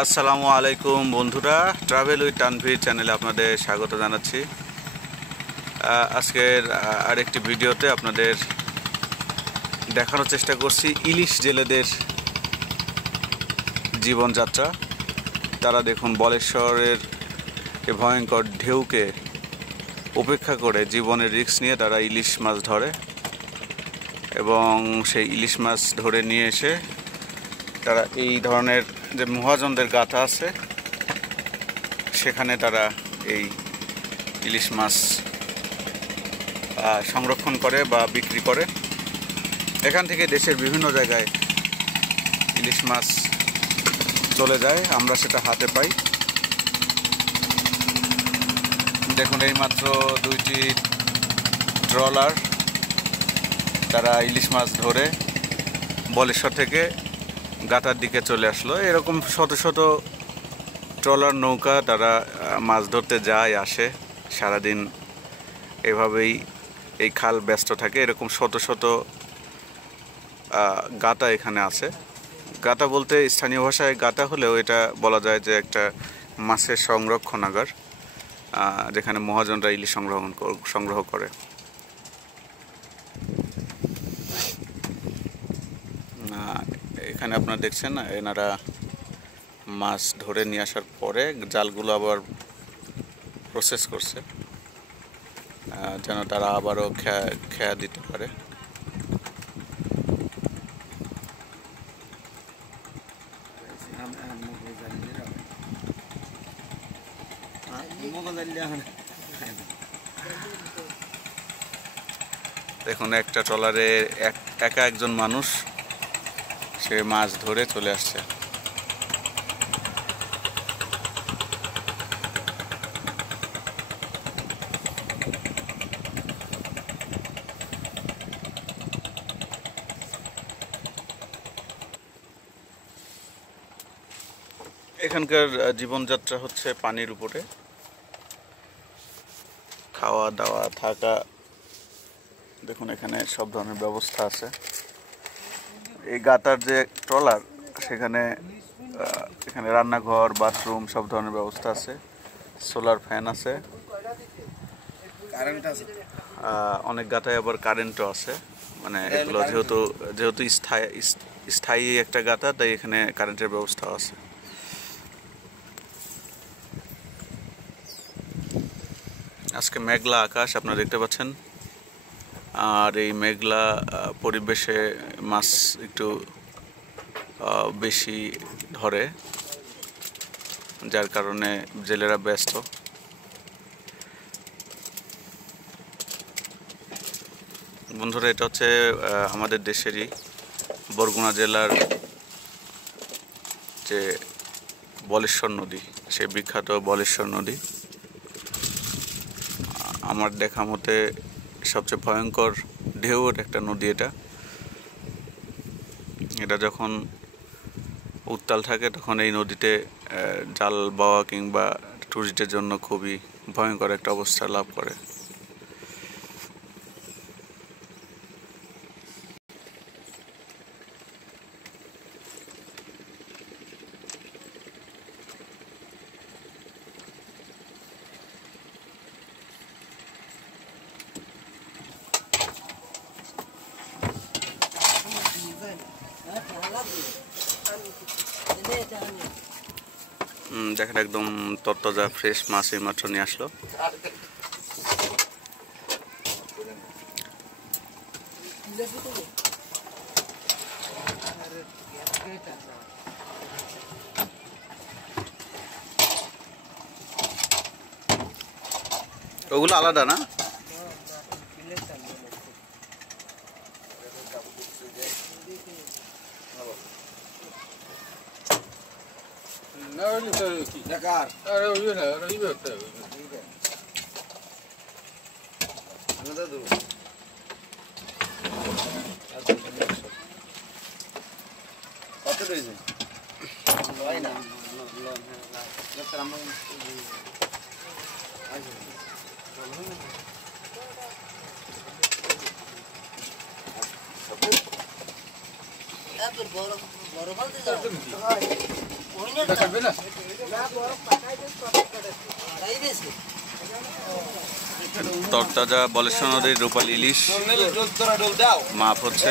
আসসালামু আলাইকুম বন্ধুরা, ট্রাভেল উইথ তানভীর চ্যানেলে আপনাদের স্বাগত জানাচ্ছি। আজকের আরেকটি ভিডিওতে আপনাদের দেখানোর চেষ্টা করছি ইলিশ জেলেদের জীবনযাত্রা। তারা দেখুন বলেশ্বরের এই ভয়ঙ্কর ঢেউকে উপেক্ষা করে জীবনের রিস্ক নিয়ে তারা ইলিশ মাছ ধরে এবং সেই ইলিশ মাছ ধরে নিয়ে এসে তারা এই ধরনের যে মহাজনদের গাথা আছে সেখানে তারা এই ইলিশ মাছ সংরক্ষণ করে বা বিক্রি করে। এখান থেকে দেশের বিভিন্ন জায়গায় ইলিশ মাছ চলে যায়, আমরা সেটা হাতে পাই। দেখুন এইমাত্র দুইটি ট্রলার তারা ইলিশ মাছ ধরে বলেশ্বর থেকে গাতার দিকে চলে আসলো। এরকম শত শত ট্রলার নৌকা তারা মাছ ধরতে যায় আসে, সারাদিন এভাবেই এই খাল ব্যস্ত থাকে। এরকম শত শত গাতা এখানে আছে। গাতা বলতে স্থানীয় ভাষায় গাতা হলেও এটা বলা যায় যে একটা মাছের সংরক্ষণাগার, যেখানে মহাজনরা ইলিশ সংগ্রহ করে। এখানে আপনারা দেখছেন এনারা মাছ ধরে নিয়ে আসার পরে জালগুলো আবার প্রসেস করছে যেন তারা আবারও খেয়া দিতে পারে। দেখুন একটা ট্রলারে একা একজন মানুষ সে মাছ ধরে চলে আসছে। এখানকার জীবনযাত্রা হচ্ছে পানির উপরে, খাওয়া দাওয়া থাকা। দেখুন এখানে সব ধরনের ব্যবস্থা আছে। এই গাতার যে ট্রলার সেখানে এখানে রান্নাঘর, বাথরুম সব ধরনের ব্যবস্থা আছে। সোলার ফ্যান আছে, অনেক গাতায় আবার কারেন্টও আছে। মানে এগুলো যেহেতু স্থায়ী একটা গাতা, তাই এখানে কারেন্টের ব্যবস্থাও আছে। আজকে মেঘলা আকাশ আপনারা দেখতে পাচ্ছেন, আর এই মেঘলা পরিবেশে মাছ একটু বেশি ধরে, যার কারণে জেলেরা ব্যস্ত। বন্ধুরা, এটা হচ্ছে আমাদের দেশেরই বরগুনা জেলার যে বলেশ্বর নদী, সেই বিখ্যাত বলেশ্বর নদী। আমার দেখা মতে সবচেয়ে ভয়ঙ্কর ঢেউয়ের একটা নদী এটা যখন উত্তাল থাকে তখন এই নদীতে জাল বাওয়া কিংবা টুরিস্টদের জন্য খুবই ভয়ঙ্কর একটা অবস্থা লাভ করে। দেখেন একদম তরতাজা ফ্রেশ মাছ এইমাত্র নিয়ে আসলো। ওগুলো আলাদা না? বড় বড় বলতে যাও তরতাজা বলেশ্বর নদীর রূপালী ইলিশ মাপ হচ্ছে।